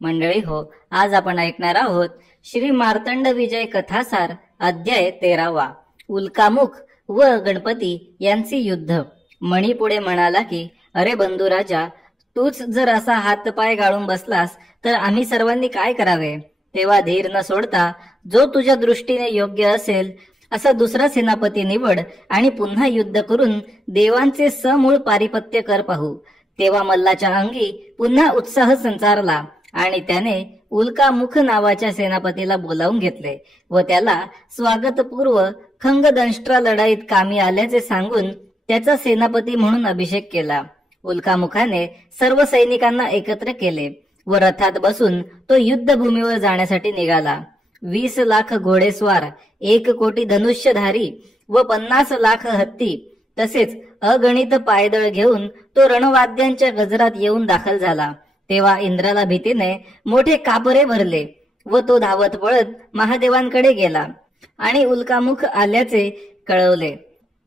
मंडळी हो, आज आपण ऐकणार आहोत श्री मार्तंड विजय कथासार अध्याय 13वा, उल्कामुख व गणपती यांचे युद्ध. मणी पुढे म्हणाला की, अरे बंधू राजा, तूच जर असा हातपाय गाळून बसलास तर आम्ही सर्वांनी काय करावे? तेव्हा धीर न सोडता जो तुझ्या दृष्टीने योग्य असेल असा दुसरा सेनापती निवड आणि पुन्हा युद्ध करून देवांचे समूळ पारिपत्य कर पाहू. तेव्हा मल्लाच्या अंगी पुन्हा उत्साह संचारला आणि त्याने उल्कामुख नावाच्या सेनापतीला बोलावून घेतले व त्याला स्वागतपूर्व खंगदंष्ट्रा लढाईत कामी आल्याचे सांगून त्याचा सेनापती म्हणून अभिषेक केला. उल्कामुखाने सर्व सैनिकांना एकत्र केले व रथात बसून तो युद्धभूमीवर जाण्यासाठी निघाला. 20 लाख घोडेस्वार, 1 कोटी धनुष्यधारी व 50 लाख हत्ती तसेच अगणित पायदळ घेऊन तो रणवाद्यांच्या गजरात येऊन दाखल झाला. तेव्हा इंद्राला भीतीने मोठे कापरे भरले व तो धावत पळत महादेवांकडे गेला आणि उल्कामुख आल्याचे कळवले.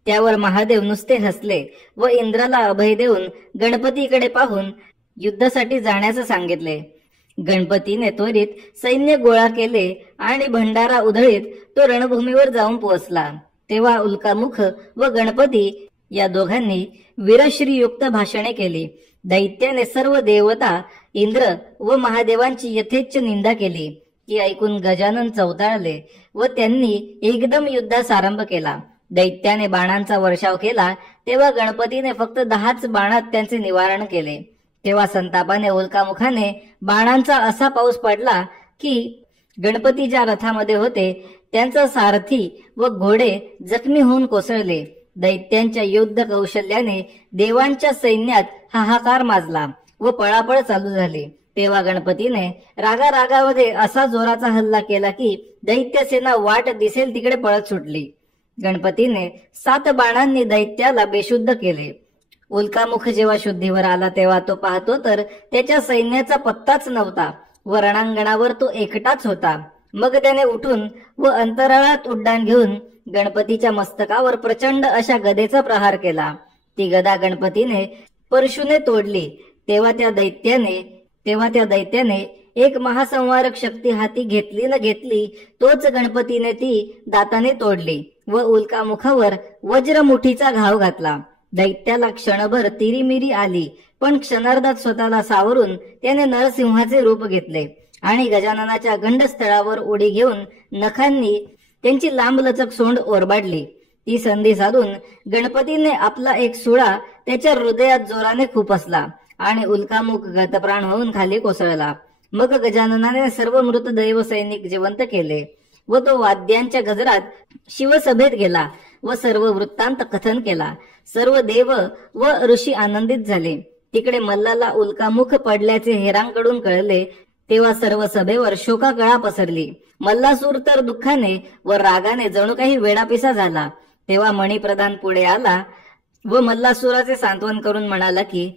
त्यावर महादेव नुसते हसले व इंद्राला अभय देऊन गणपतीकडे पाहून युद्धासाठी जाण्याचं सांगितले. गणपतीने त्वरित सैन्य गोळा केले आणि भंडारा उधळीत तो रणभूमीवर जाऊन पोहोचला. तेव्हा उल्कामुख व गणपती या दोघांनी वीरश्रीयुक्त भाषणे केली. दैत्याने सर्व देवता, इंद्र व महादेवांची यथेच्छ निंदा केली. ती ऐकून गजानन चवताळले व त्यांनी एकदम युद्धास आरंभ केला. दैत्याने बाणांचा वर्षाव केला तेव्हा गणपतीने फक्त 10च बाणात त्यांचे निवारण केले. तेव्हा संतापाने उल्कामुखाने बाणांचा असा पाऊस पडला की गणपती ज्या रथामध्ये होते त्यांचा सारथी व घोडे जखमी होऊन कोसळले. दैत्यांच्या युद्ध कौशल्याने देवांच्या सैन्यात हाहाकार माजला व पळापळ चालू झाली. तेव्हा गणपतीने रागारागामध्ये असा जोराचा हल्ला केला की दैत्य सेना वाट दिसेल तिकडे पळत सुटली. गणपतीने 7 बाणांनी दैत्याला बेशुद्ध केले. उल्कामुख जेव्हा शुद्धीवर आला तेव्हा तो पाहतो तर त्याच्या सैन्याचा पत्ताच नव्हता व रणांगणावर तो एकटाच होता. मग त्याने उठून व अंतराळात उड्डाण घेऊन गणपतीच्या मस्तकावर प्रचंड अशा गदेचा प्रहार केला. ती गदा गणपतीने परशुने तोडली. तेव्हा त्या दैत्याने एक महासंहारक शक्ती हाती घेतली न घेतली तोच गणपतीने ती दाताने तोडली व उल्कामुखावर वज्रमुठीचा घाव घातला. दैत्याला क्षणभर तिरीमिरी आली, पण क्षणार्धात स्वतःला सावरून त्याने नरसिंहाचे रूप घेतले आणि गजाननाच्या गंडस्थळावर उडी घेऊन नखांनी त्यांची लांबलचक सोंड ओरबाडली. ती संधी साधून गणपतीने आपला एक सुळा त्याच्या हृदयात जोराने खुपसला आणि उल्कामुख गतप्राण होऊन खाली कोसळला. मग गजाननाने सर्व मृतदैव सैनिक जिवंत केले व तो वाद्यांच्या गजरात शिवसभेत गेला व सर्व वृत्तांत कथन केला. सर्व देव व ऋषी आनंदित झाले. तिकडे मल्लाला उल्कामुख पडल्याचे हेरांकडून कळले तेव्हा सर्व सभेवर शोकाकळा पसरली. मल्लासूर तर दुःखाने व रागाने जणू काही वेडापिसा झाला. तेव्हा मणिप्रधान पुढे आला व मल्लासुराचे सांत्वन करून म्हणाला की,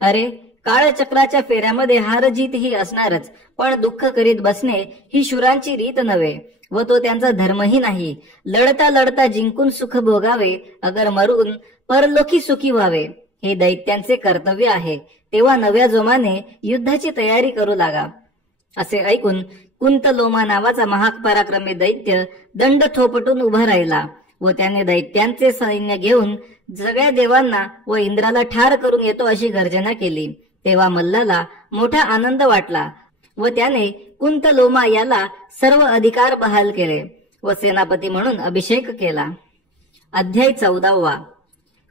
अरे, काळचक्राच्या फेऱ्यामध्ये हार जीत ही असणारच, पण दुःख करीत बसणे ही शूरांची रीत नव्हे व तो त्यांचा धर्मही नाही. लढता लढता जिंकून सुख भोगावे, अगर मरून परलोकी सुखी व्हावे, हे दैत्यांचे कर्तव्य आहे. तेव्हा नव्या जोमाने युद्धाची तयारी करू लागा. असे ऐकून कुंतलोमा नावाचा महापराक्रमी दैत्य दंड थोपटून उभा राहिला व त्याने दैत्यांचे सैन्य घेऊन सगळ्या देवांना व इंद्राला ठार करून येतो अशी गर्जना केली. तेव्हा मल्लाला मोठा आनंद वाटला व त्याने कुंतलोमा याला सर्व अधिकार बहाल केले व सेनापती म्हणून अभिषेक केला. अध्याय 14वा,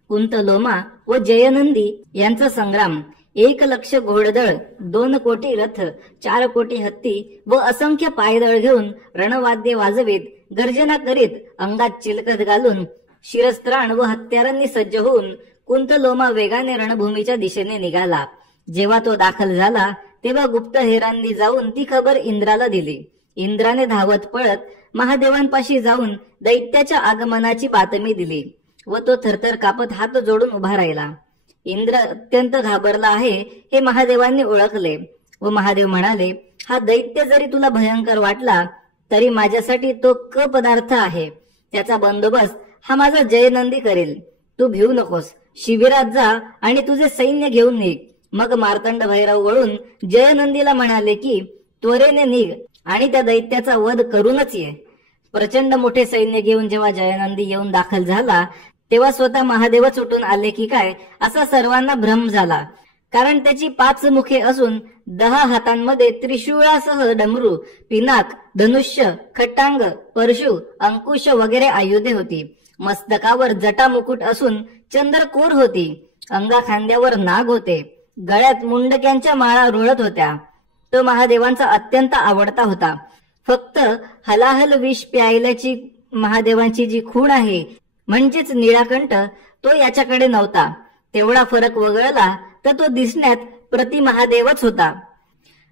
कुंतलोमा व जयनंदी यांचा संग्राम. 1 लक्ष घोडदळ, 2 कोटी रथ, 4 कोटी हत्ती व असंख्य पायदळ घेऊन रणवाद्य वाजवीत गर्जना करीत अंगात चिलकत घालून शिरस्त्राण व हत्यारांनी सज्ज होऊन कुंतलोमा वेगाने रणभूमीच्या दिशेने निघाला. जेव्हा तो दाखल झाला तेव्हा गुप्तहेरांनी जाऊन ती खबर इंद्राला दिली. इंद्राने धावत पळत महादेवांपाशी जाऊन दैत्याच्या आगमनाची बातमी दिली व तो थरथर कापत हात जोडून उभा राहिला. इंद्र अत्यंत घाबरला आहे हे महादेवांनी ओळखले व महादेव म्हणाले, हा दैत्य जरी तुला भयंकर वाटला तरी माझ्यासाठी तो क पदार्थ आहे. त्याचा बंदोबस्त हा माझा जयनंदी करेल. तू भिवू नकोस, शिबिरात जा आणि तुझे सैन्य घेऊन निघ मग मार्तंड भैरव वळून जयनंदीला म्हणाले की त्वरेने निघ आणि त्या दैत्याचा वध करूनच ये. प्रचंड मोठे सैन्य घेऊन जेव्हा जयनंदी येऊन दाखल झाला तेव्हा स्वतः महादेवच उठून आले की काय असा सर्वांना भ्रम झाला. कारण त्याची 5 मुखे असून 10 हातांमध्ये त्रिशूळासह डमरू, पिनाक, धनुष्य, खट्टांग, परशु, अंकुश वगैरे आयुधे होती. मस्तकावर जटा मुकुट असून चंद्रकोर होती. अंगा खांद्यावर नाग होते. गळ्यात मुंडक्यांच्या माळा रुळत होत्या. तो महादेवांचा अत्यंत आवडता होता. फक्त हलाहल विष प्यायल्याची महादेवांची जी खूण आहे म्हणजेच निळाकंठ तो याच्याकडे नव्हता. तेवढा फरक वगळला तर तो दिसण्यात प्रति महादेवच होता.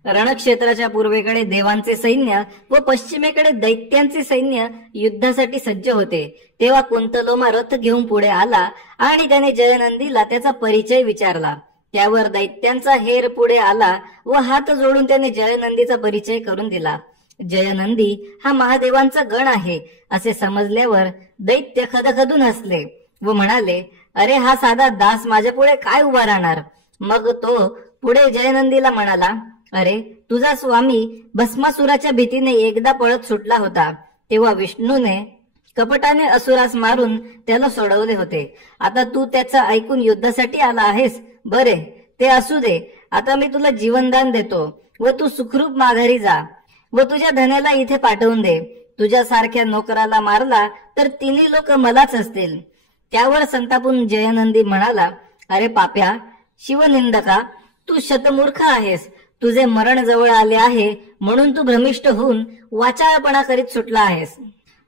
रणक्षेत्राच्या पूर्वेकडे देवांचे सैन्य व पश्चिमेकडे दैत्यांचे सैन्य युद्धासाठी सज्ज होते. तेव्हा कुंतलोमा रथ घेऊन पुढे आला आणि त्याने जयनंदीला त्याचा परिचय विचारला. त्यावर दैत्यांचा हेर पुढे आला व हात जोडून त्याने जयनंदीचा परिचय करून दिला. जयनंदी हा महादेवांचा गण आहे असे समजल्यावर दैत्य खदखदून हसले व म्हणाले, अरे हा साधा दास माझ्या पुढे काय उभा राहणार. मग तो पुढे जयनंदीला म्हणाला, अरे तुझा स्वामी भस्मासुराच्या भीतीने एकदा पळत सुटला होता. तेव्हा विष्णूने कपटाने असुरास मारून त्याला सोडवले होते. आता तू त्याचं ऐकून युद्धासाठी आला आहेस. बरे ते असू दे. आता मी तुला जीवनदान देतो व तू सुखरूप माघारी जा व तुझ्या धन्याला इथे पाठवून दे. तुझ्यासारख्या नोकराला मारला तर 3 लोक मलाच असतील. त्यावर संतापून जयनंदी म्हणाला, अरे पाप्या, शिवनिंदका, तू शतमूर्ख आहेस. तुझे मरण जवळ आले आहे म्हणून तू भ्रमिष्ट होऊन वाचाळपणा करीत सुटला आहेस.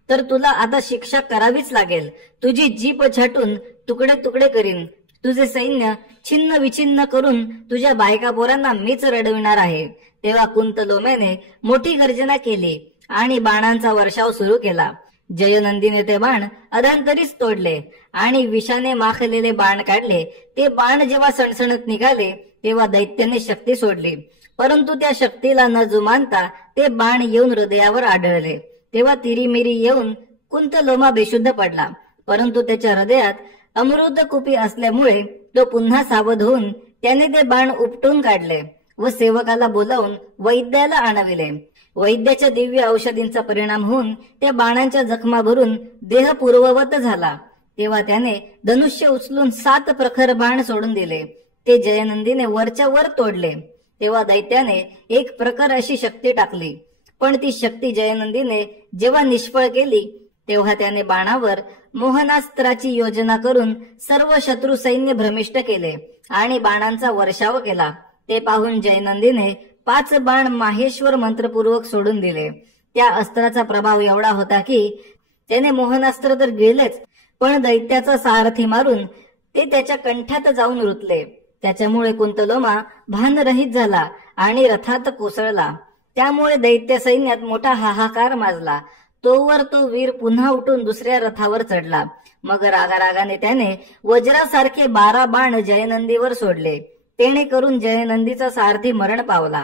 तर तुला आता शिक्षा करावीच लागेल. तुझी जीभ छाटून तुकडे तुकडे करीन. तुझे सैन्य छिन्न विछिन्न करून तुझ्या बायका पोरांना मीच रडविणार आहे. तेव्हा कुंतलोमेने मोठी गर्जना केली आणि बाणांचा वर्षाव सुरू केला. जयनंदीने ते बाण अधांतरीच तोडले आणि विषाने माखलेले बाण काढले. ते बाण जेव्हा सणसणत निघाले तेव्हा दैत्याने शक्ती सोडली. परंतु त्या शक्तीला न जुमानता ते बाण येऊन हृदयावर आढळले. तेव्हा तिरीमिरी येऊन कुंतलोमा बेशुद्ध पडला. परंतु त्याच्या हृदयात अमृत कुपी असल्यामुळे तो पुन्हा सावध होऊन त्याने ते बाण उपटून काढले व सेवकाला बोलावून वैद्याला आणविले. वैद्याच्या दिव्य औषधींचा परिणाम होऊन त्या बाणांच्या जखमा भरून देह पूर्ववत झाला. तेव्हा त्याने धनुष्य उचलून 7 प्रखर बाण सोडून दिले. ते जयनंदीने वरच्या वर तोडले. तेव्हा दैत्याने 1 प्रखर अशी शक्ती टाकली. पण ती शक्ती जयनंदीने जेव्हा निष्फळ केली तेव्हा त्याने बाणावर मोहनास्त्राची योजना करून सर्व शत्रू सैन्य भ्रमिष्ट केले आणि बाणांचा वर्षाव केला. ते पाहून जयनंदीने 5 बाण माहेश्वर मंत्रपूर्वक सोडून दिले. त्या अस्त्राचा प्रभाव एवढा होता की त्याने मोहनास्त्र तर गेलेच, पण दैत्याचा सारथी मारून ते त्याच्या कंठात जाऊन रुतले. त्याच्यामुळे कुंतलोमा भानरहित झाला आणि रथात कोसळला. त्यामुळे दैत्य सैन्यात मोठा हाहाकार माजला. तोवर तो वीर पुन्हा उठून दुसऱ्या रथावर चढला. मग रागारागाने त्याने वज्रासारखे 12 बाण जयनंदीवर सोडले. तेणे करून जयनंदीचा सारथी मरण पावला.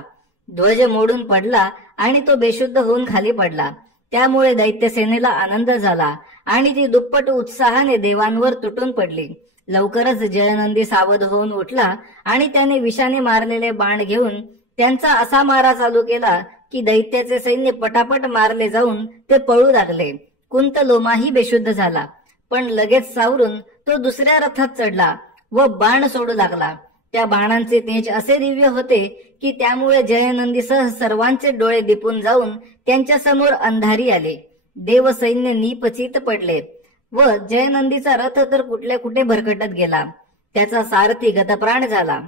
ध्वज मोडून पडला आणि तो बेशुद्ध होऊन खाली पडला. त्यामुळे दैत्यसेनेला आनंद झाला आणि ती दुप्पट उत्साहाने देवांवर तुटून पडली. लवकरच जयनंदी सावध होऊन उठला आणि त्याने विषाने मारलेले बाण घेऊन त्यांचा असा मारा चालू केला की दैत्याचे सैन्य पटापट मारले जाऊन ते पळू लागले. कुंतलोमाही बेशुद्ध झाला, पण लगेच सावरून तो दुसऱ्या रथात चढला व बाण सोडू लागला. त्या बाणांचे तेज असे दिव्य होते की त्यामुळे जयनंदीसह सर्वांचे डोळे दिपून जाऊन त्यांच्या समोर अंधारी आले. देव सैन्य निपचित पडले व जयनंदीचा रथ तर कुठल्या कुठे भरकटत गेला. त्याचा सारथी गतप्राण झाला.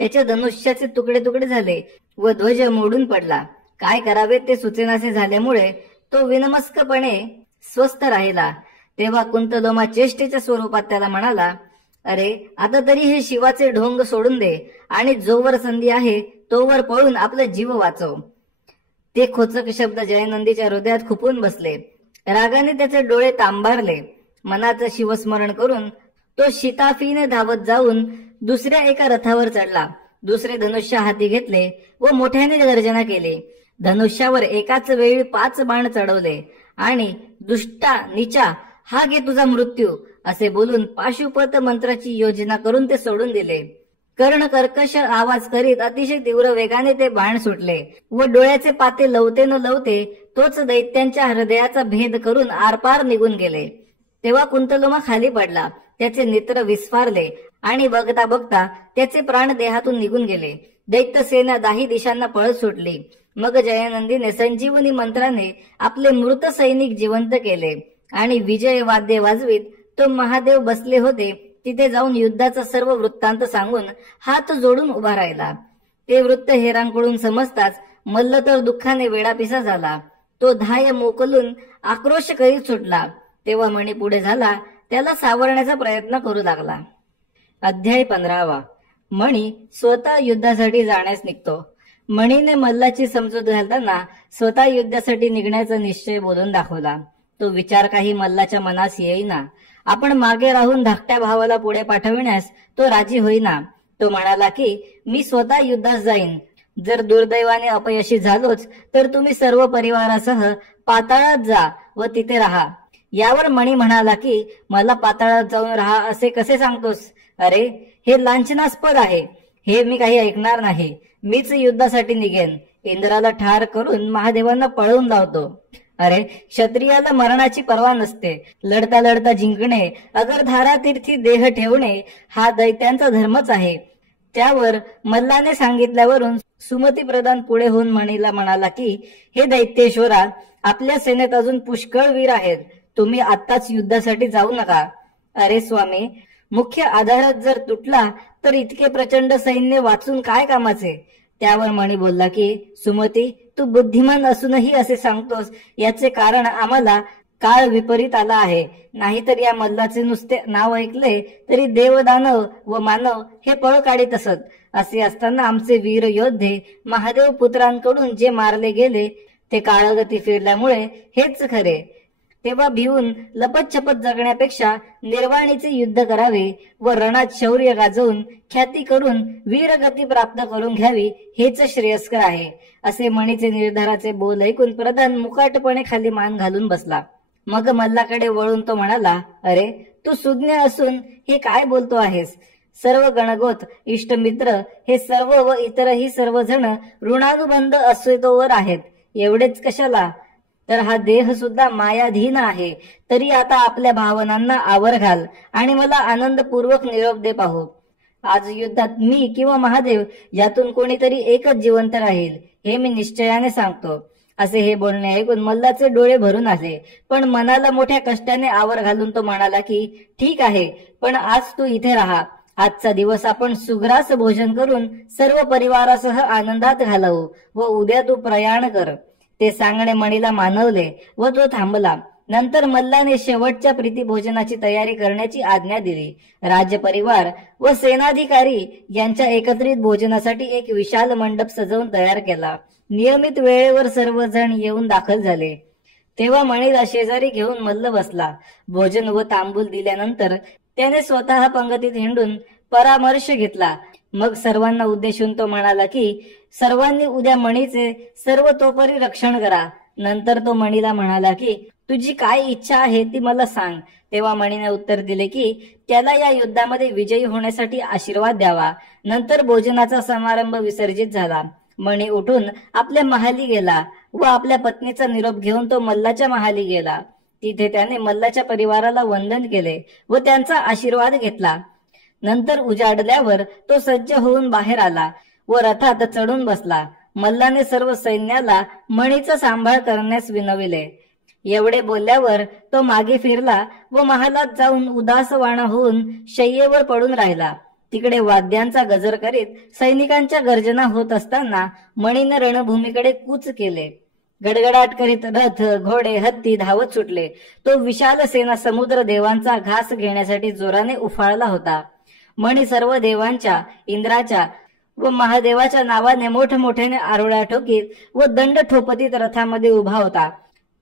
त्याच्या धनुष्याचे तुकडे तुकडे झाले व ध्वज मोडून पडला. काय करावे ते सुचेनासे झाल्यामुळे तो विनमस्कपणे स्वस्थ राहिला. तेव्हा कुंतलोमा चेष्टेच्या स्वरूपात त्याला म्हणाला, अरे आता तरी हे शिवाचे ढोंग सोडून दे आणि जोवर संधी आहे तोवर पळून आपला जीव वाचव. ते खोचक शब्द जयनंदीच्या हृदयात खुपून बसले. रागाने त्याचे डोळे तांबारले. मनाचं शिवस्मरण करून तो शिताफीने धावत जाऊन दुसऱ्या एका रथावर चढला. दुसरे धनुष्य हाती घेतले व मोठ्याने गर्जना केली. धनुष्यावर एकाच वेळी 5 बाण चढवले आणि दुष्टा नीचा, हा घे तुझा मृत्यू असे बोलून पाशुपत मंत्राची योजना करून ते सोडून दिले. कर्ण कर्कश आवाज करीत अतिशय तीव्र वेगाने ते बाण सुटले व डोळ्याचे पाते लवते न लवते तोच दैत्यांच्या हृदयाचा भेद करून आरपार निघून गेले. तेव्हा कुंतलोमा खाली पडला. त्याचे नेत्र विस्फारले आणि बघता बघता त्याचे प्राण देहातून निघून गेले. दैत्य सेना दाही दिशांना पळत सुटली. मग जयनंदीने संजीवनी मंत्राने आपले मृत सैनिक जिवंत केले आणि विजय वाद्य वाजवीत तो महादेव बसले होते तिथे जाऊन युद्धाचा सर्व वृत्तांत सांगून हात जोडून उभा राहिला. ते वृत्त हेरांकडून समजताच मल्ल तर दुःखाने वेडापिसा झाला. तो धाय मोकलून आक्रोश करीत सुटला. तेव्हा मणी पुढे झाला. त्याला सावरण्याचा प्रयत्न करू लागला. अध्याय 15. मणी स्वतः युद्धासाठी जाण्यास निघतो. मणीने मल्लाची समजूत घालताना स्वतः युद्धासाठी निघण्याचा निश्चय बोलून दाखवला. तो विचार काही मल्लाच्या मनास येईना. आपण मागे राहून धाकट्या भावाला पुढे पाठविण्यास तो राजी होईना. तो म्हणाला की मी स्वतः युद्धास जाईन. जर दुर्दैवाने अपयशी झालोच तर तुम्ही सर्व परिवारासह पाताळात जा व तिथे राहा. यावर मणी म्हणाला की मला पाताळात जाऊन राहा असे कसे सांगतोस? अरे हे लांछनास्पद आहे. हे मी काही ऐकणार नाही. मीच युद्धासाठी निघेन. इंद्राला ठार करून महादेवांना पळवून लावतो. अरे क्षत्रियाला मरणाची पर्वा नसते. लढता लढता जिंकणे अगर धारातीर्थी देह ठेवणे हा दैत्यांचा धर्मच आहे. त्यावर मल्लाने सांगितल्यावरून सुमती प्रधान पुढे होऊन मणीला म्हणाला की हे दैत्येश्वरा, आपल्या सेनेत अजून पुष्कळ वीर आहेत. तुम्ही आत्ताच युद्धासाठी जाऊ नका. अरे स्वामी, मुख्य आधारात जर तुटला तर इतके प्रचंड सैन्य वाचून काय कामाचे? त्यावर मणी बोलला की सुमती, तू बुद्धिमान असूनही असे सांगतोस याचे कारण आम्हाला काळ विपरीत आला आहे. नाहीतर या मल्लाचे नुसते नाव ऐकले तरी देवदानव व मानव हे पळ काढीत असत. असे असताना आमचे वीर योद्धे महादेव पुत्रांकडून जे मारले गेले ते काळगती फिरल्यामुळे हेच खरे. तेव्हा भिवून लपतछपत जगण्यापेक्षा निर्वाणीचे युद्ध करावे व रणात शौर्य गाजवून ख्याती करून वीरगती प्राप्त करून घ्यावी हेच श्रेयस्कर आहे. असे मणीचे निर्धाराचे बोल ऐकून प्रधान मुकाटपणे खाली मान घालून बसला. मग मल्लाकडे वळून तो म्हणाला, अरे तू सुज्ञ असून हे काय बोलतो आहेस? सर्व गणगोत इष्टमित्र हे सर्व व इतरही सर्वजण ऋणानुबंध अस्तित्वावर आहेत. एवढेच कशाला, तर हा देह सुद्धा मायाधीन आहे. तरी आता आपल्या भावनांना आवर घाल आणि मला आनंदपूर्वक निरोप दे पाहू. आज युद्धात मी किंवा महादेव यातून कोणीतरी एकच जिवंत राहील हे मी निश्चयाने सांगतो. असे हे बोलणे ऐकून मल्लाचे डोळे भरून आले. पण मनाला मोठ्या कष्टाने आवर घालून तो म्हणाला की ठीक आहे, पण आज तू इथे राहा. आजचा दिवस आपण सुग्रास भोजन करून सर्व परिवारासह आनंदात घालवू व उद्या तू प्रयाण कर. ते सांगणे मणीला मानवले व तो थांबला. नंतर मल्लाने शेवटच्या प्रीती भोजनाची तयारी करण्याची आज्ञा दिली. राज्यपरिवार व सेनाधिकारी यांच्या एकत्रित भोजनासाठी एक विशाल मंडप सजवून तयार केला. नियमित वेळेवर सर्वजण येऊन दाखल झाले. तेव्हा मणीला शेजारी घेऊन मल्ल बसला. भोजन व तांबूल दिल्यानंतर त्याने स्वतः पंगतीत हिंडून परामर्श घेतला. मग सर्वांना उद्देशून तो म्हणाला की सर्वांनी उद्या मणीचे सर्वतोपरी रक्षण करा. नंतर तो मणीला म्हणाला की तुझी काय इच्छा आहे ती मला सांग. तेव्हा मणीने उत्तर दिले की त्याला या युद्धामध्ये विजयी होण्यासाठी आशीर्वाद द्यावा. नंतर भोजनाचा समारंभ विसर्जित झाला. मणी उठून आपल्या महाली गेला व आपल्या पत्नीचा निरोप घेऊन तो मल्लाच्या महाली गेला. तिथे त्याने मल्लाच्या परिवाराला वंदन केले व त्यांचा आशीर्वाद घेतला. नंतर उजाडल्यावर तो सज्ज होऊन बाहेर आला व रथात चढून बसला. मल्लाने सर्व सैन्याला मणीचा सांभाळ करण्यास विनविले. एवढे बोलल्यावर तो मागे फिरला व महालात जाऊन उदासवाणा होऊन शय्येवर पडून राहिला. तिकडे वाद्यांचा गजर करीत सैनिकांच्या गर्जना होत असताना मणीने रणभूमीकडे कूच केले. गडगडाट करीत रथ, घोडे, हत्ती धावत सुटले. तो विशाल सेना समुद्र देवांचा घास घेण्यासाठी जोराने उफाळला होता. मणी सर्व देवांच्या, इंद्राच्या व महादेवाच्या नावाने मोठमोठ्याने आरोळ्या ठोकीत व दंड ठोपतीत रथामध्ये उभा होता.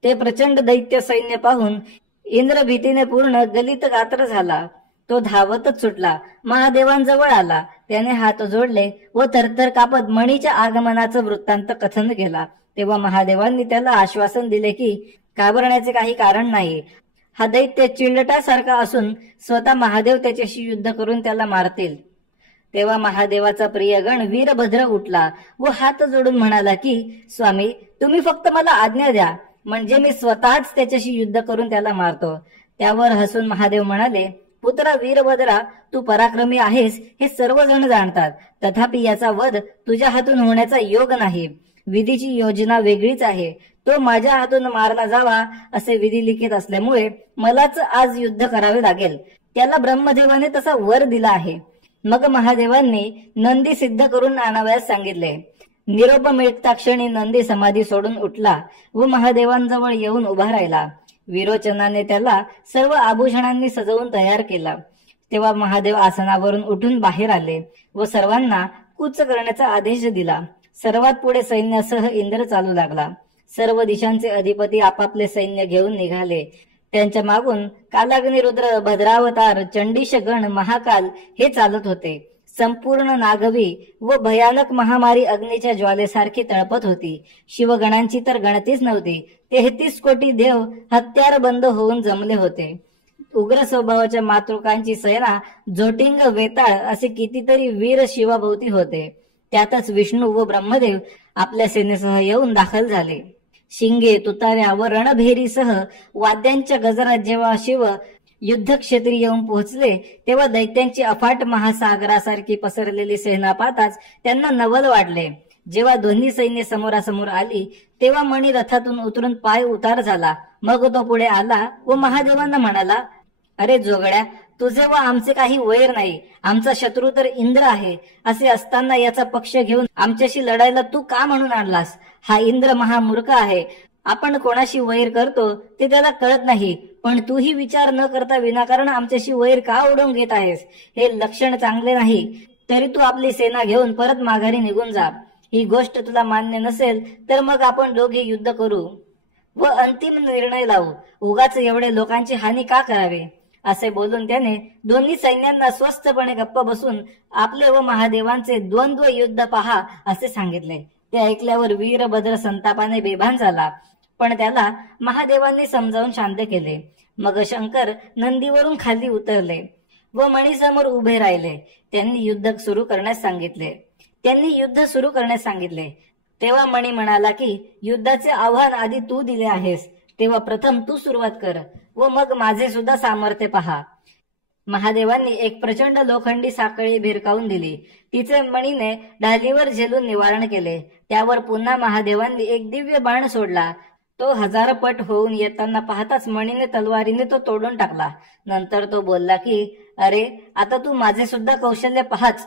ते प्रचंड दैत्य सैन्य पाहून इंद्र भीतीने पूर्ण गलित गात्र झाला. तो धावतच सुटला. महादेवांजवळ आला. त्याने हात जोडले व थरथर कापत मणीच्या आगमनाचं वृत्तांत कथन केला. तेव्हा महादेवांनी त्याला आश्वासन दिले की घाबरण्याचे काही कारण नाही. हा दैत्य चिंडटासारखा असून स्वतः महादेव त्याच्याशी युद्ध करून त्याला मारतील. तेव्हा महादेवाचा प्रियगण वीरभद्र उठला व हात जोडून म्हणाला की स्वामी, तुम्ही फक्त मला आज्ञा द्या, म्हणजे मी स्वतःच त्याच्याशी युद्ध करून त्याला मारतो. त्यावर हसून महादेव म्हणाले, पुत्रा वीरभद्रा, तू पराक्रमी आहेस हे सर्वजण जाणतात, तथापि याचा वध तुझ्या हातून होण्याचा योग नाही. विधीची योजना वेगळीच आहे. तो माझ्या हातून मारला जावा असे विधी लिखित असल्यामुळे मलाच आज युद्ध करावे लागेल. त्याला ब्रह्मदेवाने तसा वर दिला आहे. मग महादेवांनी नंदी सिद्ध करून आणावयास सांगितले. निरोप मिळता क्षणी नंदी समाधी सोडून उठला व महादेवांजवळ येऊन उभा राहिला. विरोचनाने त्याला सर्व आभूषणांनी सजवून तयार केला. तेव्हा महादेव आसनावरून उठून बाहेर आले व सर्वांना कूच करण्याचा आदेश दिला. सर्वात पुढे सैन्यासह इंद्र चालू लागला. सर्व दिशांचे अधिपती आपापले सैन्य घेऊन निघाले. त्यांच्या मागून कालाग्निरुद्र, भद्रावतार, चंडीश गण, महाकाल हे चालत होते. संपूर्ण नागवी व भयानक महामारी अग्नीच्या ज्वालेसारखी तळपत होती. शिवगणांची तर गणतीच नव्हती. 33 कोटी देव हत्यारबंद होऊन जमले होते. उग्र स्वभावाच्या मातृकांची सेना जोटिंग, वेताळ असे कितीतरी वीर शिवाभोवती होते. त्यातच विष्णू व ब्रह्मदेव आपल्या सेनेसह येऊन दाखल झाले. शिंगे, तुतार्या व रणभेरीसह वाद्यांच्या गजरात जेव्हा शिव युद्धक्षेत्री येऊन पोहोचले तेव्हा दैत्यांची अफाट महासागरासारखी पसरलेली सेना पाहताच त्यांना नवल वाटले. जेव्हा दोन्ही सैन्य समोरासमोर आली तेव्हा मणी रथातून उतरून पाय उतार झाला. मग तो पुढे आला व महादेवांना म्हणाला, अरे जोगड्या, तुझे व आमचे काही वैर नाही. आमचा शत्रू तर इंद्र आहे. असे असताना याचा पक्ष घेऊन आमच्याशी लढायला तू का म्हणून आणलास? हा इंद्र महामूर्ख आहे. आपण कोणाशी वैर करतो ते त्याला कळत नाही, पण तूही विचार न करता विनाकारण आमच्याशी वैर का उडवून घेत आहेस? हे लक्षण चांगले नाही. तरी तू आपली सेना घेऊन परत माघारी निघून जा. ही गोष्ट तुला मान्य नसेल तर मग आपण दोघे युद्ध करू व अंतिम निर्णय लावू. उगाच एवढे लोकांची हानी का करावे? असे बोलून त्याने दोन्ही सैन्यांना स्वस्थपणे गप्प बसून आपले व महादेवांचे द्वंद्व युद्ध पहा असे सांगितले. ते ऐकल्यावर वीरभद्र संतापाने बेभान झाला, पण त्याला महादेवांनी समजावून शांत केले. मग शंकर नंदीवरून खाली उतरले व मणीसमोर उभे राहिले. त्यांनी युद्ध सुरू करण्यास सांगितले. तेव्हा मणी म्हणाला की युद्धाचे आव्हान आधी तू दिले आहेस, तेव्हा प्रथम तू सुरुवात कर व मग माझे सुद्धा सामर्थ्य पहा. महादेवांनी एक प्रचंड लोखंडी साखळी भिरकावून दिली. तिचे मणीने ढालीवर झेलून निवारण केले. त्यावर पुन्हा महादेवांनी एक दिव्य बाण सोडला. तो 1000 पट होऊन येताना पाहताच मणीने तलवारीने तो तोडून टाकला. नंतर तो बोलला की अरे, आता तू माझे सुद्धा कौशल्य पाहाच.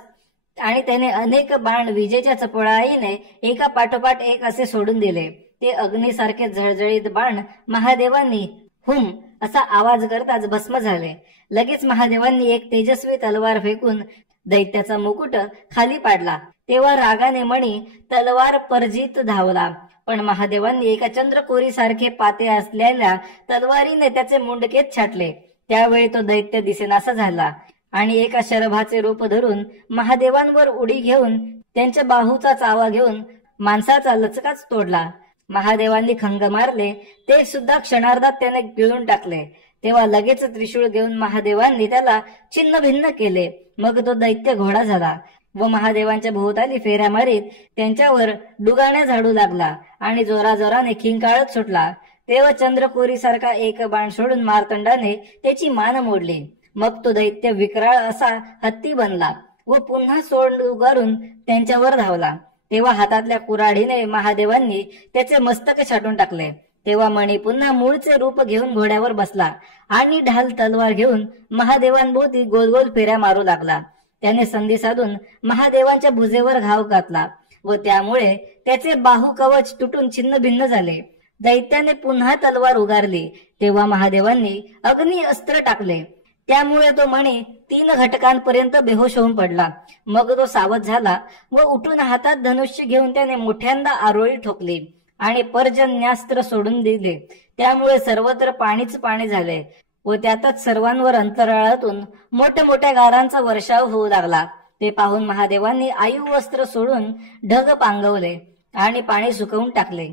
आणि त्याने अनेक बाण विजेच्या चपळाईने एका पाठोपाठ एक असे सोडून दिले. ते अग्नीसारखे झळझळीत बाण महादेवांनी हुम असा आवाज करताच भस्म झाले. लगेच महादेवांनी एक तेजस्वी तलवार फेकून दैत्याचा मुकुट खाली पाडला. तेव्हा रागाने मणी तलवार परजीत धावला, पण महादेवांनी एका चंद्रकोरी सारखे पाते असलेल्या तलवारीने त्याचे मुंडकेत छाटले. त्यावेळी तो दैत्य दिसेनासा झाला आणि एका शरभाचे रूप धरून महादेवांवर उडी घेऊन त्यांच्या बाहूचा चावा घेऊन माणसाचा लचकाच तोडला. महादेवांनी खंग मारले, ते सुद्धा क्षणार्धात त्याने गिळून टाकले. तेव्हा लगेच त्रिशूळ घेऊन महादेवांनी त्याला छिन्न भिन्न केले. मग तो दैत्य घोडा झाला व महादेवांच्या भोवताली फेऱ्या मारीत त्यांच्यावर डुगाण्या झाडू लागला आणि जोराजोराने खिंकाळत सुटला. तेव्हा चंद्रकोरी सारखा एक बाण सोडून मार्तंडाने त्याची मान मोडली. मग तो दैत्य विक्राळ असा हत्ती बनला व पुन्हा सोंड उगारून त्यांच्यावर धावला. तेव्हा हातातल्या कुऱ्हाडीने महादेवांनी त्याचे मस्तक छाटून टाकले. तेव्हा मणी पुन्हा मूळचे रूप घेऊन घोड्यावर बसला आणि ढाल तलवार घेऊन महादेवांभोवती गोल गोल फेऱ्या मारू लागला. त्याने संधी साधून महादेवांच्या भुजेवर घाव घातला व त्यामुळे त्याचे बाहू कवच तुटून छिन्न भिन्न झाले. दैत्याने पुन्हा तलवार उगारली. तेव्हा महादेवांनी अग्नी अस्त्र टाकले. त्यामुळे तो मणी 3 घटकांपर्यंत बेहोश होऊन पडला. मग तो सावध झाला व उठून हातात धनुष्य घेऊन त्याने मोठ्यांदा आरोळी ठोकली आणि पर्जन्यास्त्र सोडून दिले. त्यामुळे सर्वत्र पाणीच पाणी झाले व त्यातच सर्वांवर अंतराळातून मोठमोठ्या गारांचा वर्षाव होऊ लागला. ते पाहून महादेवांनी आयु वस्त्र सोडून ढग पांगवले आणि पाणी सुकवून टाकले.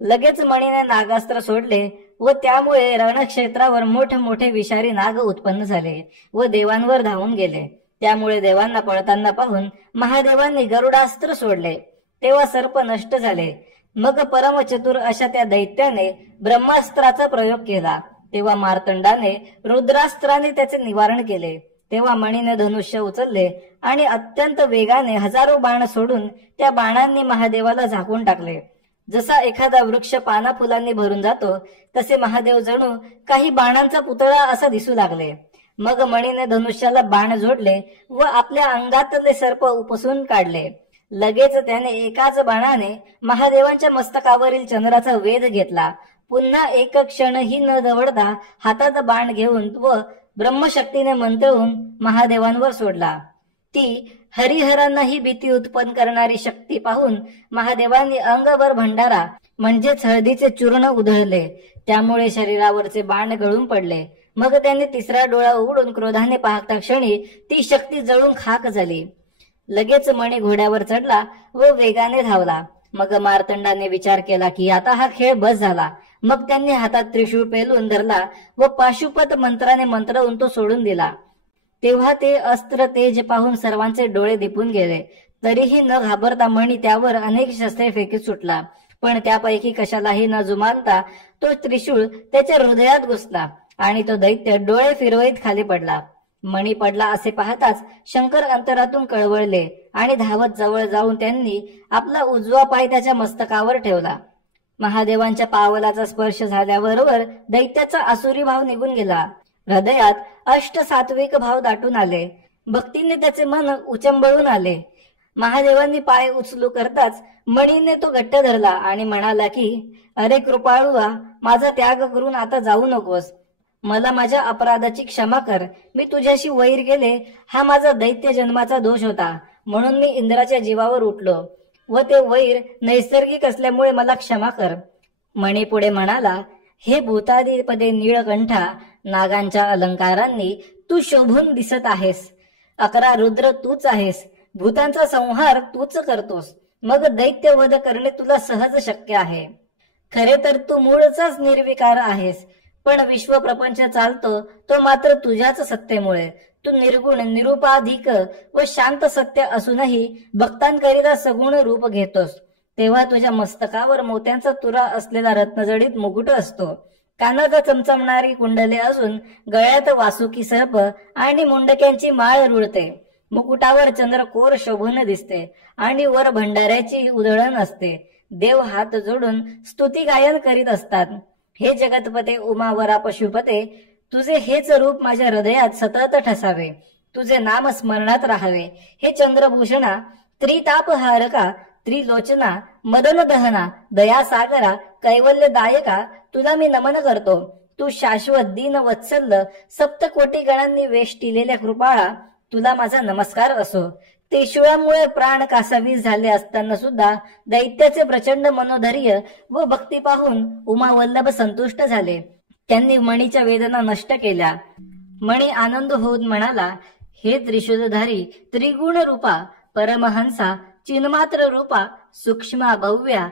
लगेच मणीने नागास्त्र सोडले व त्यामुळे रणक्षेत्रावर मोठमोठे विषारी नाग उत्पन्न झाले व देवांवर धावून गेले. त्यामुळे देवांना पळताना पाहून महादेवांनी गरुडास्त्र सोडले, तेव्हा सर्प नष्ट झाले. मग परमचतुर अशा त्या दैत्याने ब्रह्मास्त्राचा प्रयोग केला, तेव्हा मार्तंडाने रुद्रास्त्राने त्याचे निवारण केले. तेव्हा मणीने धनुष्य उचलले आणि अत्यंत वेगाने हजारो बाण सोडून त्या बाणांनी महादेवाला झाकून टाकले. जसा एखादा वृक्ष पाना फुलांनी भरून जातो तसे महादेव जणू काही बाणांचा पुतळा असा दिसू लागले. मग मणीने धनुष्याला बाण जोडले व आपल्या अंगातले सर्प उपसून काढले. लगेच त्याने एकाच बाणाने महादेवांच्या मस्तकावरील चंद्राचा वेध घेतला. पुन्हा एक क्षणही न दवडता हातात बाण घेऊन व ब्रह्मशक्तीने मंत्रळून महादेवांवर सोडला. ती हरिहरांनाही भीती उत्पन्न करणारी शक्ती पाहून महादेवांनी अंगभर भंडारा म्हणजेच हळदीचे चूर्ण उधळले. त्यामुळे शरीरावरचे बाण गळून पडले. मग त्यांनी तिसरा डोळा उघडून क्रोधाने पाहता क्षणी ती शक्ती जळून खाक झाली. लगेच मणी घोड्यावर चढला व वेगाने धावला. मग मार्तंडाने विचार केला की आता हा खेळ बस झाला. मग त्यांनी हातात त्रिशूळ पेलून धरला व पाशुपत मंत्राने मंत्रवून तो सोडून दिला. तेव्हा ते अस्त्र तेज पाहून सर्वांचे डोळे दिपून गेले. तरीही न घाबरता मणी त्यावर अनेक शस्त्रे फेकीत सुटला. पण त्यापैकी कशालाही न जुमानता तो त्रिशूळ त्याच्या हृदयात घुसला आणि तो दैत्य डोळे फिरवत खाली पडला. मणी पडला असे पाहताच शंकर अंतरातून कळवळले आणि धावत जवळ जाऊन त्यांनी आपला उजवा पाय त्याच्या मस्तकावर ठेवला. महादेवांच्या पावलाचा स्पर्श झाल्याबरोबर दैत्याचा आसुरी भाव निघून गेला. हृदयात अष्टसात्विक भाव दाटून आले. भक्तीने त्याचे मन उचंबळून आले. महादेवांनी पाय उचलू करताच मणीने तो घट्ट धरला आणि म्हणाला की अरे कृपाळुआ, माझा त्याग करून आता जाऊ नकोस. मला माझ्या अपराधाची क्षमा कर. मी तुझ्याशी वैर केले हा माझा दैत्य जन्माचा दोष होता, म्हणून मी इंद्राच्या जीवावर उठलो व ते वैर नैसर्गिक असल्यामुळे मला क्षमा कर. मणी पुढे म्हणाला, हे भूतादिपदे नीळकंठा, नागांच्या अलंकारांनी तू शोभून दिसत आहेस. 11 रुद्र तूच आहेस. भूतांचा संहार तूच करतोस. मग दैत्य वध करणे तुला सहज शक्य आहे. खरे तर तू मूळचाच निर्विकार आहेस, पण विश्व प्रपंच चालतो तो मात्र तुझ्याच सत्तेमुळे. तू निर्गुण, निरुपाधिक व शांत सत्य असूनही भक्तांकरिता सगुण रूप घेतोस. तेव्हा तुझ्या मस्तकावर मोत्यांचा तुरा असलेला रत्नजडित मुकुट असतो. कानात चमचमणारी कुंडले असून गळ्यात वासुकी सर्प आणि मुंडक्यांची माळ रुळते. मुकुटावर चंद्रकोर शोभून दिसते आणि वर भंडाऱ्याची उधळण असते. देव हात जोडून स्तुती गायन करीत असतात. हे जगतपते, उमावरा पशुपते, तुझे हेच रूप माझ्या हृदयात सतत ठसावे. तुझे नाम स्मरणात राहावे. हे चंद्रभूषणा, त्रितापहारका, त्रिलोचना, मदन दहना, दयासागरा, कैवल्यदायका, तुला मी नमन करतो. तू शाश्वत, दीन वत्सल, सप्तकोटी गणांनी वेष्टिलेल्या कृपाळा, तुला माझा नमस्कार असो. त्रिशूळामुळे प्राण कासावीस झाले असताना सुद्धा दैत्याचे प्रचंड मनोधैर्य व भक्ती पाहून उमावल्लभ संतुष्ट झाले. त्यांनी मणीच्या वेदना नष्ट केल्या. मणी आनंद होऊन म्हणाला, हे त्रिशूलधारी, त्रिगुण रूपा, परमहंसा, चिन्मात्र रूपा, सूक्ष्म भव्या,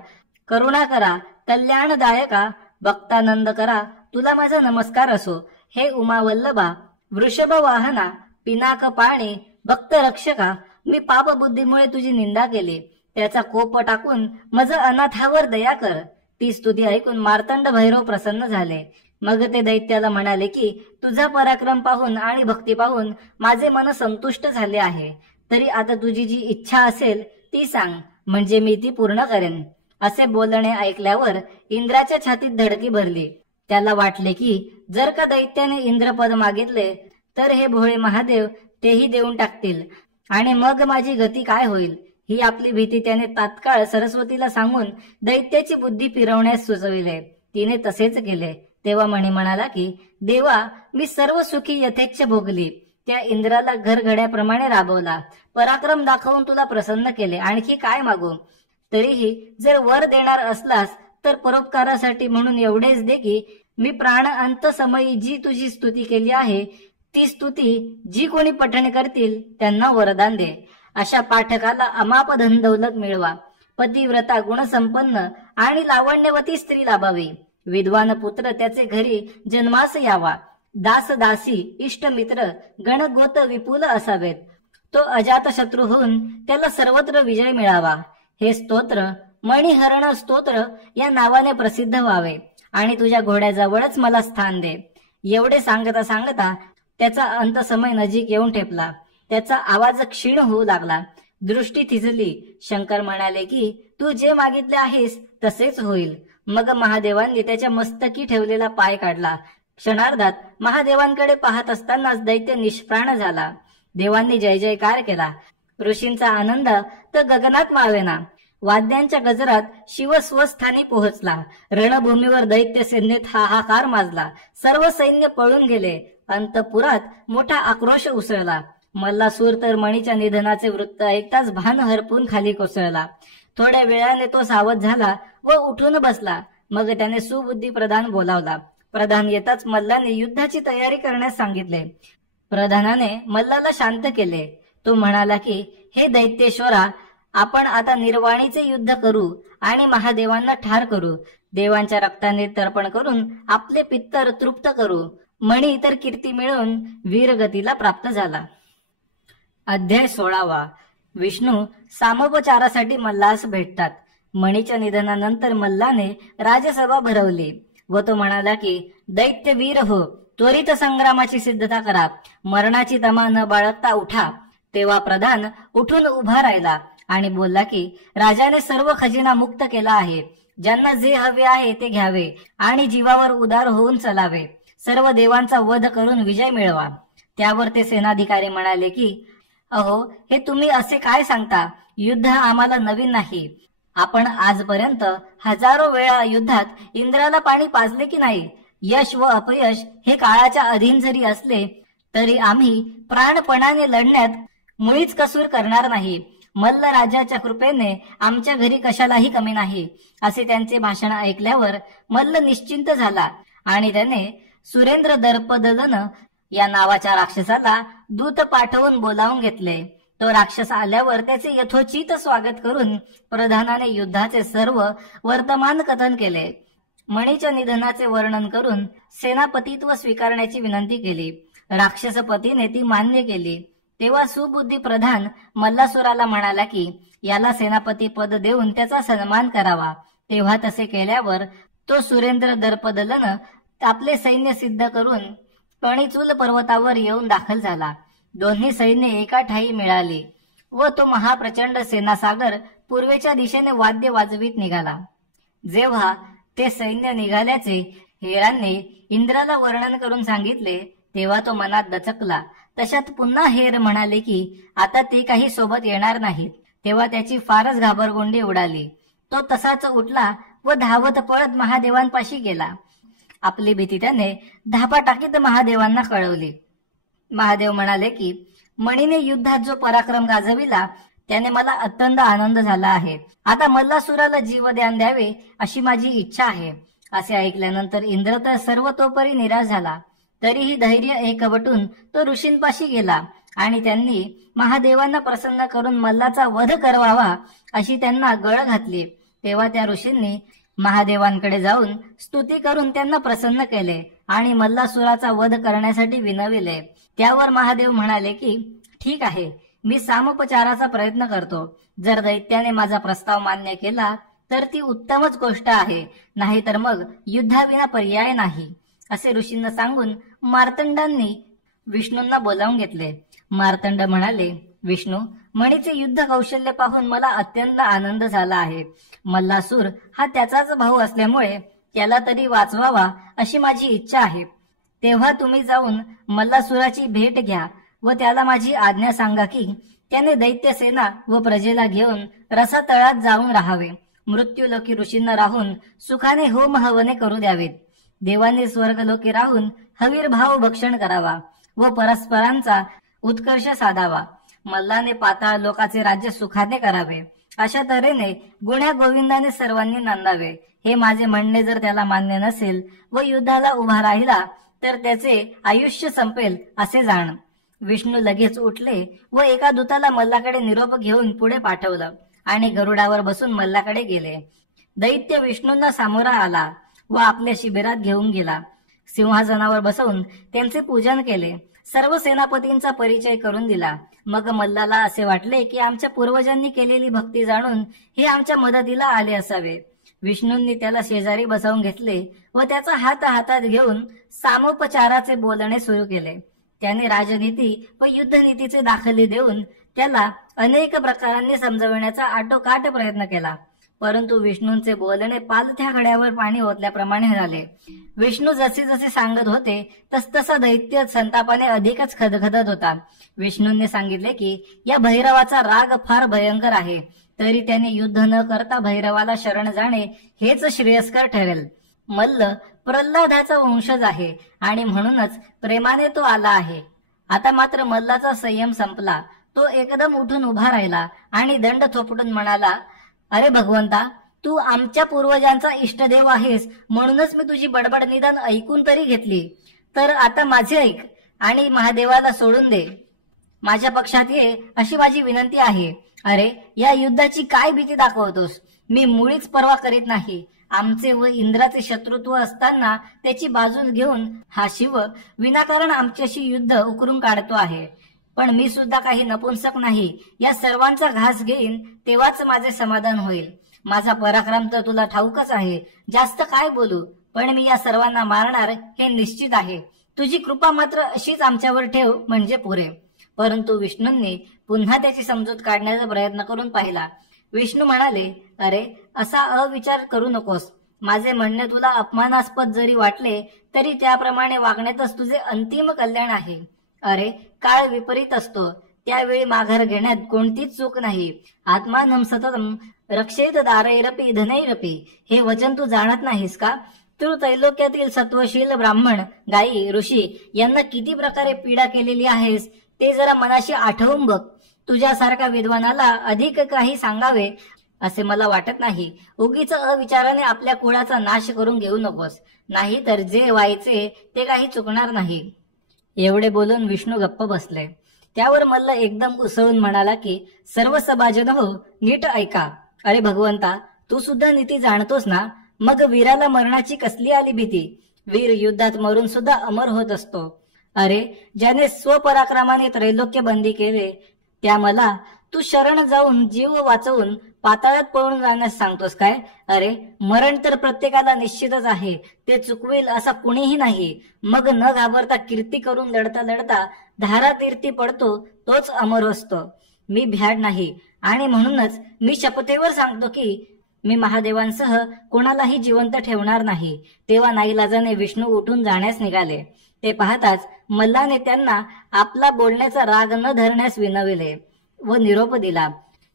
करुणाकरा, कल्याणदायका, भक्तानंद करा, तुला माझा नमस्कार असो. हे उमावल्लभा, वृषभ वाहना, पिनाक पाणी, भक्त रक्षका, मी पापबुद्धीमुळे तुझी निंदा केली. त्याचा कोप टाकून माझं अनाथावर दया कर. ती स्तुती ऐकून मार्तंड भैरव प्रसन्न झाले. मग ते दैत्याला म्हणाले की तुझा पराक्रम पाहून आणि भक्ती पाहून माझे मन संतुष्ट झाले आहे. तरी आता तुझी जी इच्छा असेल ती सांग, म्हणजे मी ती पूर्ण करेन. असे बोलणे ऐकल्यावर इंद्राच्या छातीत धडकी भरली. त्याला वाटले की जर का दैत्याने इंद्रपद मागितले तर हे भोळे महादेव तेही देऊन टाकतील आणि मग माझी गती काय होईल. ही आपली भीती त्याने तात्काळ सरस्वतीला सांगून दैत्याची बुद्धी फिरवण्यास सुचविले. तिने तसेच केले. तेव्हा मणी म्हणाला की देवा, मी सर्व सुखी यथेच्छ भोगली. त्या इंद्राला घरघड्याप्रमाणे राबवला, पराक्रम दाखवून तुला प्रसन्न केले. आणखी काय मागू. तरीही जर वर देणार असलास तर परोपकारासाठी म्हणून एवढेच दे की मी प्राण अंत समयी जी तुझी स्तुती केली आहे ती स्तुती जी कोणी पठण करतील त्यांना वरदान दे. अशा पाठकाला अमाप धनदौलत मिळवा. पतिव्रता, गुणसंपन्न आणि लावण्यवती स्त्री लाभावी. विद्वान पुत्र त्याचे घरी जन्मास यावा. दास दासी, इष्टमित्र, गणगोत विपुल असावेत. तो अजात शत्रू होऊन त्याला सर्वत्र विजय मिळावा. हे स्तोत्र मणिहरण स्तोत्र या नावाने प्रसिद्ध व्हावे आणि तुझ्या घोड्याजवळच मला स्थान दे. एवढे सांगता सांगता त्याचा अंतसमय नजीक येऊन ठेपला. त्याचा आवाज क्षीण होऊ लागला. दृष्टी थिजली. शंकर म्हणाले की तू जे मागितले आहेस तसेच होईल. मग महादेवांनी त्याच्या मस्तकी ठेवलेला पाय काढला. क्षणार्धात महादेवांकडे पाहत असतानाच दैत्य निष्प्राण झाला. देवांनी जय जयकार केला. ऋषींचा आनंद तर गगनात मावेना. वाद्यांच्या गजरात शिव स्वस्थानी पोहोचला. रणभूमीवर दैत्य सेनेत हाहाकार माजला. सर्व सैन्य पळून गेले. अंतपुरात मोठा आक्रोश उसळला. मल्लासूर तर मणीच्या निधनाचे वृत्त ऐकताच भान हरपून खाली कोसळला. थोड्या वेळाने तो सावध झाला व उठून बसला. मग त्याने सुबुद्धी प्रधान बोलावला. प्रधान येताच मल्लाने युद्धाची तयारी करण्यास सांगितले. प्रधानाने मल्लाला शांत केले. तो म्हणाला की हे दैत्येश्वरा, आपण आता निर्वाणीचे युद्ध करू आणि महादेवांना ठार करू. देवांच्या रक्ताने तर्पण करून आपले पित्तर तृप्त करू. मणी तर कीर्ती मिळून वीरगतीला प्राप्त झाला. अध्याय 16. विष्णू सामोपचारासाठी मल्लास भेटतात. मणीच्या निधनानंतर मल्लाने राजसभा भरवली व तो म्हणाला की दैत्य वीर हो, त्वरित संग्रामाची सिद्धता करा. मरणाची तमा न बाळगता उठा. तेव्हा प्रधान उठून उभा राहिला आणि बोलला की राजाने सर्व खजिना मुक्त केला आहे. ज्यांना जे हवे आहे ते घ्यावे आणि जीवावर उदार होऊन चलावे. सर्व देवांचा वध करून विजय मिळवा. त्यावर ते सेनाधिकारी म्हणाले की अहो, हे तुम्ही असे काय सांगता? युद्ध आम्हाला नवीन नाही. आपण आजपर्यंत हजारो वेळा युद्धात इंद्राला पाणी पाजले की नाही? यश व अपयश हे काळाच्या अधीन जरी असले तरी आम्ही प्राणपणाने लढण्यात मुळीच कसूर करणार नाही. मल्ल राजाच्या कृपेने आमच्या घरी कशालाही कमी नाही. असे त्यांचे भाषण ऐकल्यावर मल्ल निश्चिंत झाला आणि त्याने सुरेंद्र दर्पदलन या नावाच्या राक्षसाला दूत पाठवून बोलावून घेतले. तो राक्षस आल्यावर त्याचे यथोचित स्वागत करून प्रधानाने युद्धाचे सर्व वर्तमान कथन केले. मणीच्या निधनाचे वर्णन करून सेनापतित्व स्वीकारण्याची विनंती केली. राक्षसपतीने ती मान्य केली. तेव्हा सुबुद्धी प्रधान मल्लासुराला म्हणाला की याला सेनापती पद देऊन त्याचा सन्मान करावा. तेव्हा तसे केल्यावर तो सुरेंद्र दर्पदलन आपले सैन्य सिद्ध करून कणिचूल पर्वतावर येऊन दाखल झाला. दोन्ही सैन्य एका ठाई मिळाली व तो महाप्रचंड सेनासागर पूर्वेच्या दिशेने वाद्य वाजवीत निघाला. जेव्हा ते सैन्य निघाल्याचे हेरांनी इंद्राला वर्णन करून सांगितले तेव्हा तो मनात दचकला. तशात पुन्हा हेर म्हणाले की आता ते काही सोबत येणार नाहीत. तेव्हा त्याची फारच घाबरगुंडी उडाली. तो तसाच उठला व धावत पळत महादेवांपाशी गेला. आपली भीती त्याने धापा टाकीत महादेवांना कळवली. महादेव म्हणाले की मणीने युद्धात जो पराक्रम गाजविला त्याने मला अत्यंत आनंद झाला आहे. आता मल्लासुराला जीवदान द्यावे अशी माझी इच्छा आहे. असे ऐकल्यानंतर इंद्र तर सर्वतोपरी निराश झाला. तरीही धैर्य एकवटून तो ऋषींपाशी गेला आणि त्यांनी महादेवांना प्रसन्न करून मल्लाचा वध करवावा अशी त्यांना गळ घातली. तेव्हा त्या ऋषींनी महादेवांकडे जाऊन स्तुती करून त्यांना प्रसन्न केले आणि मल्लासुराचा वध करण्यासाठी विनविले. त्यावर महादेव म्हणाले की ठीक आहे, मी सामोपचाराचा प्रयत्न करतो. जर दैत्याने माझा प्रस्ताव मान्य केला तर ती उत्तमच गोष्ट आहे, नाहीतर मग युद्धाविना पर्याय नाही. असे ऋषींना सांगून मार्तंडांनी विष्णूंना बोलावून घेतले. मार्तंड म्हणाले, विष्णू, मणीचे युद्ध कौशल्य पाहून मला अत्यंत आनंद झाला आहे. मल्लासूर हा त्याचाच भाऊ असल्यामुळे त्याला तरी वाचवावा अशी माझी इच्छा आहे. तेव्हा तुम्ही जाऊन मल्लासुराची भेट घ्या व त्याला माझी आज्ञा सांगा की त्याने दैत्य सेना व प्रजेला घेऊन रसातळात जाऊन राहावे. मृत्यूलोकी ऋषींना राहून सुखाने होम हवने करू द्यावेत. देवांनी स्वर्गलोकी राहून हवीरभाव भक्षण करावा व परस्परांचा उत्कर्ष साधावा. मल्लाने पाताळ लोकाचे राज्य सुखाने करावे. अशा तऱ्हेने गुण्या गोविंदाने सर्वांनी नांदावे. हे माझे म्हणणे जर त्याला मान्य नसेल व युद्धाला उभा राहिला तर त्याचे आयुष्य संपेल असे जाण. विष्णू लगेच उठले व एका दूताला मल्लाकडे निरोप घेऊन पुढे पाठवलं आणि गरुडावर बसून मल्लाकडे गेले. दैत्य विष्णूंना सामोरा आला व आपल्या शिबिरात घेऊन गेला. सिंहासनावर बसवून त्यांचे पूजन केले सर्व सेनापतींचा परिचय करून दिला. मग मल्लाला असे वाटले की आमच्या पूर्वजांनी केलेली भक्ती जाणून हे आमच्या मदतीला आले असावे. विष्णूंनी त्याला शेजारी बसवून घेतले व त्याचा हात हातात घेऊन सामोपचाराचे बोलणे सुरू केले. त्याने राजनीती व युद्धनीतीचे दाखले देऊन त्याला अनेक प्रकारांनी समजविण्याचा आटोकाट प्रयत्न केला. परंतु विष्णूंचे बोलणे पालथ्या खड्यावर पाणी ओतल्याप्रमाणे झाले. विष्णू जसे जसे सांगत होते तसतसा दैत्य संतापाने अधिकच खदखदत होता. विष्णूंनी सांगितले की या भैरवाचा राग फार भयंकर आहे, तरी त्याने युद्ध न करता भैरवाला शरण जाणे हेच श्रेयस्कर ठरेल. मल्ल प्रल्हादाचा वंशज आहे आणि म्हणूनच प्रेमाने तो आला आहे. आता मात्र मल्लाचा संयम संपला. तो एकदम उठून उभा राहिला आणि दंड थोपटून म्हणाला, अरे भगवंता, तू आमच्या पूर्वजांचा इष्टदेव आहेस म्हणूनच मी तुझी बडबड निदान ऐकून तरी घेतली. तर आता माझे ऐक आणि महादेवाला सोडून दे. माझ्या पक्षात ये अशी माझी विनंती आहे. अरे, या युद्धाची काय भीती दाखवतोस? मी मुळीच पर्वा करीत नाही. आमचे व इंद्राचे शत्रुत्व असताना त्याची बाजू घेऊन हा शिव विनाकारण आमच्याशी युद्ध उकरून काढतो आहे. पण मी सुद्धा काही नपुंसक नाही. या सर्वांचा घास घेईन तेव्हाच माझे समाधान होईल. माझा पराक्रम तर तुला ठाऊकच आहे. जास्त काय बोलू, पण मी या सर्वांना मारणार हे निश्चित आहे. तुझी कृपा मात्र अशीच आमच्यावर ठेव म्हणजे पुरे. परंतु विष्णूंनी पुन्हा त्याची समजूत काढण्याचा प्रयत्न करून पाहिला. विष्णू म्हणाले, अरे, असा अविचार करू नकोस. माझे म्हणणे तुला अपमानास्पद जरी वाटले तरी त्याप्रमाणे वागण्यातच तुझे अंतिम कल्याण आहे. अरे, काळ विपरीत असतो, त्यावेळी माघार घेण्यात कोणतीच चूक नाही. आत्मानं सततम रक्षेत दारैरपी धनैरपी हे वचन तू जाणत नाहीस का? तू त्रैलोक्यातील सत्वशील ब्राह्मण, गायी, ऋषी यांना किती प्रकारे पीडा केलेली आहेस ते जरा मनाशी आठवून बघ. तुझ्यासारख्या विद्वानाला अधिक काही सांगावे असे मला वाटत नाही. उगीच अविचाराने आपल्या कुळाचा नाश करून घेऊ नकोस, नाही तर जे व्हायचे ते काही चुकणार नाही. एवढे बोलून विष्णू गप्प बसले. त्यावर मल्ल एकदम उसळून म्हणाला की, सर्व सभाजन हो, नीट ऐका. अरे भगवंता, तू सुद्धा नीती जाणतोस ना? मग वीराला मरणाची कसली आली भीती? वीर युद्धात मरून सुद्धा अमर होत असतो. अरे, ज्याने स्वपराक्रमाने त्रैलोक्य बंदी केले त्या मला तू शरण जाऊन जीव वाचवून पाताळात पळून जाण्यास सांगतोस काय? अरे, मरण तर प्रत्येकाला निश्चितच आहे, ते चुकवेल असा कुणीही नाही. मग न घाबरता कीर्ती करून लढता लढता धारातीर्थी पडतो तोच अमर असतो. मी भ्याड नाही आणि म्हणूनच मी शपथेवर सांगतो की मी महादेवांसह कोणालाही जिवंत ठेवणार नाही. तेव्हा नाईलाजाने विष्णू उठून जाण्यास निघाले. ते पाहताच मल्लाने त्यांना आपला बोलण्याचा राग न धरण्यास विनविले व निरोप दिला.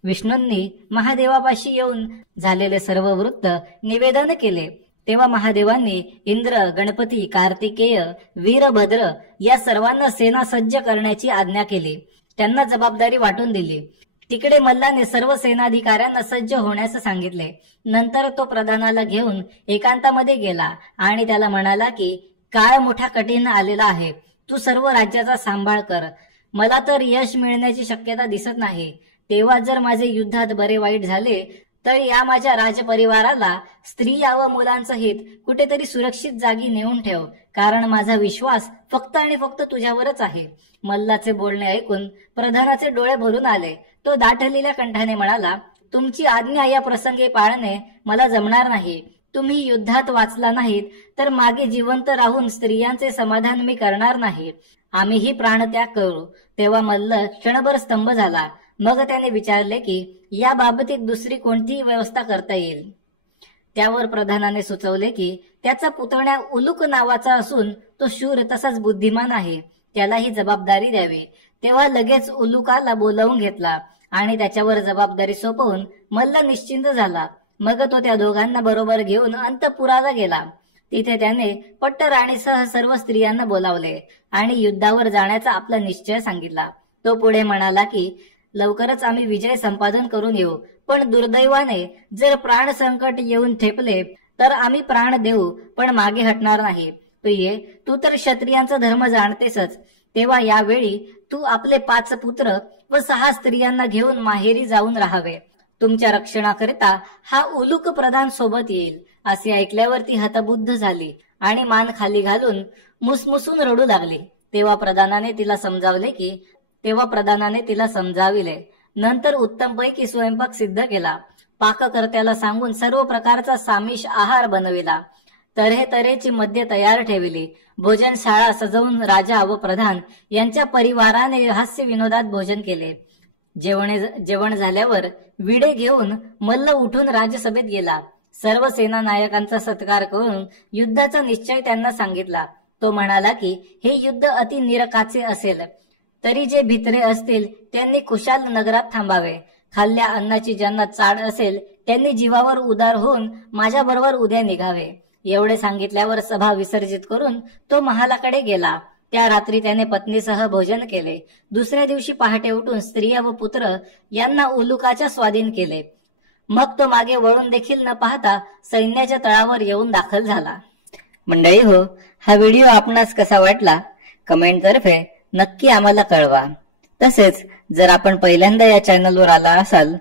विष्णूंनी महादेवापाशी येऊन झालेले सर्व वृत्त निवेदन केले. तेव्हा महादेवांनी इंद्र, गणपती, कार्तिकेय, वीरभद्र या सर्वांना सेना सज्ज करण्याची आज्ञा केली. त्यांना जबाबदारी वाटून दिली. तिकडे मल्लाने सर्व सेनाधिकाऱ्यांना सज्ज होण्यास सांगितले. नंतर तो प्रधानाला घेऊन एकांतामध्ये गेला आणि त्याला म्हणाला की, काळ मोठा कठीण आलेला आहे. तू सर्व राज्याचा सांभाळ कर. मला तर यश मिळण्याची शक्यता दिसत नाही. तेव्हा जर माझे युद्धात बरे वाईट झाले तर या माझ्या राजपरिवाराला, स्त्रिया व मुलांसहित कुठेतरी सुरक्षित जागी नेऊन ठेव, कारण माझा विश्वास फक्त आणि फक्त तुझ्यावरच आहे. मल्लाचे बोलणे ऐकून प्रधानाचे डोळे भरून आले. तो दाटलेल्या कंठाने म्हणाला, तुमची आज्ञा या प्रसंगी पाळणे मला जमणार नाही. तुम्ही युद्धात वाचला नाहीत तर मागे जिवंत राहून स्त्रियांचे समाधान मी करणार नाही. आम्हीही प्राणत्याग करू. तेव्हा मल्ल क्षणभर स्तंभ झाला. मग त्याने विचारले की या बाबतीत दुसरी कोणतीही व्यवस्था करता येईल. त्यावर प्रधानाने सुचवले की त्याचा पुतण्या उलूक नावाचा असून तो शूर तसाच बुद्धिमान आहे, त्यालाही जबाबदारी द्यावी. तेव्हा लगेच उलुकाला बोलावून घेतला आणि त्याच्यावर जबाबदारी सोपवून मल्ल निश्चिंत झाला. मग तो त्या दोघांना बरोबर घेऊन अंतपुराला गेला. तिथे त्याने पट्टराणीसह सर्व स्त्रियांना बोलावले आणि युद्धावर जाण्याचा आपला निश्चय सांगितला. तो पुढे म्हणाला की लवकरच आम्ही विजय संपादन करून येऊ, पण दुर्दैवाने जर प्राण संकट येऊन ठेपले तर आम्ही प्राण देऊ पण मागे हटणार नाही. प्रिये, तू तर क्षत्रियांचा धर्म जाणतेसच. तेव्हा यावेळी तू आपले 5 पुत्र व 6 स्त्रियांना घेऊन माहेरी जाऊन राहावे. तुमच्या रक्षणाकरिता हा उलूक प्रधान सोबत येईल. असे ऐकल्यावर ती हतबुद्ध झाली आणि मान खाली घालून मुसमुसून रडू लागली. तेव्हा प्रधानाने तिला समजाविले. नंतर उत्तमपैकी स्वयंपाक सिद्ध केला. पाककर्त्याला सांगून सर्व प्रकारचा सामिष आहार बनविला. तऱ्हेतऱ्हेची मद्य तयार ठेवली. भोजनशाळा सजवून राजा व प्रधान यांच्या परिवाराने हास्य विनोदात भोजन केले. जेवण झाल्यावर विडे घेऊन मल्ल उठून राजसभेत गेला. सर्व सेना नायकांचा सत्कार करून युद्धाचा निश्चय त्यांना सांगितला. तो म्हणाला की हे युद्ध अति निरकाचे असेल, तरी जे भित्रे असतील त्यांनी खुशाल नगरात थांबावे. खाल्ल्या अन्नाची ज्यांना चाड असेल त्यांनी जीवावर उदार होऊन माझ्याबरोबर उद्या निघावे. एवढे सांगितल्यावर सभा विसर्जित करून तो महालाकडे गेला. त्या रात्री त्याने पत्नीसह भोजन केले. दुसऱ्या दिवशी पहाटे उठून स्त्रिया व पुत्र यांना उलुकाच्या स्वाधीन केले. मग तो मागे वळून देखील न पाहता सैन्याच्या तळावर येऊन दाखल झाला. मंडळी हो, हा व्हिडिओ आपणास कसा वाटला कमेंट तर्फे नक्की आम्हाला कळवा. तसेच जर आपण पहिल्यांदा या चॅनलवर आला असाल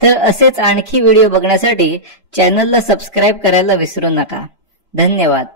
तर असेच आणखी व्हिडिओ बघण्यासाठी चॅनलला सबस्क्राईब करायला विसरू नका. धन्यवाद.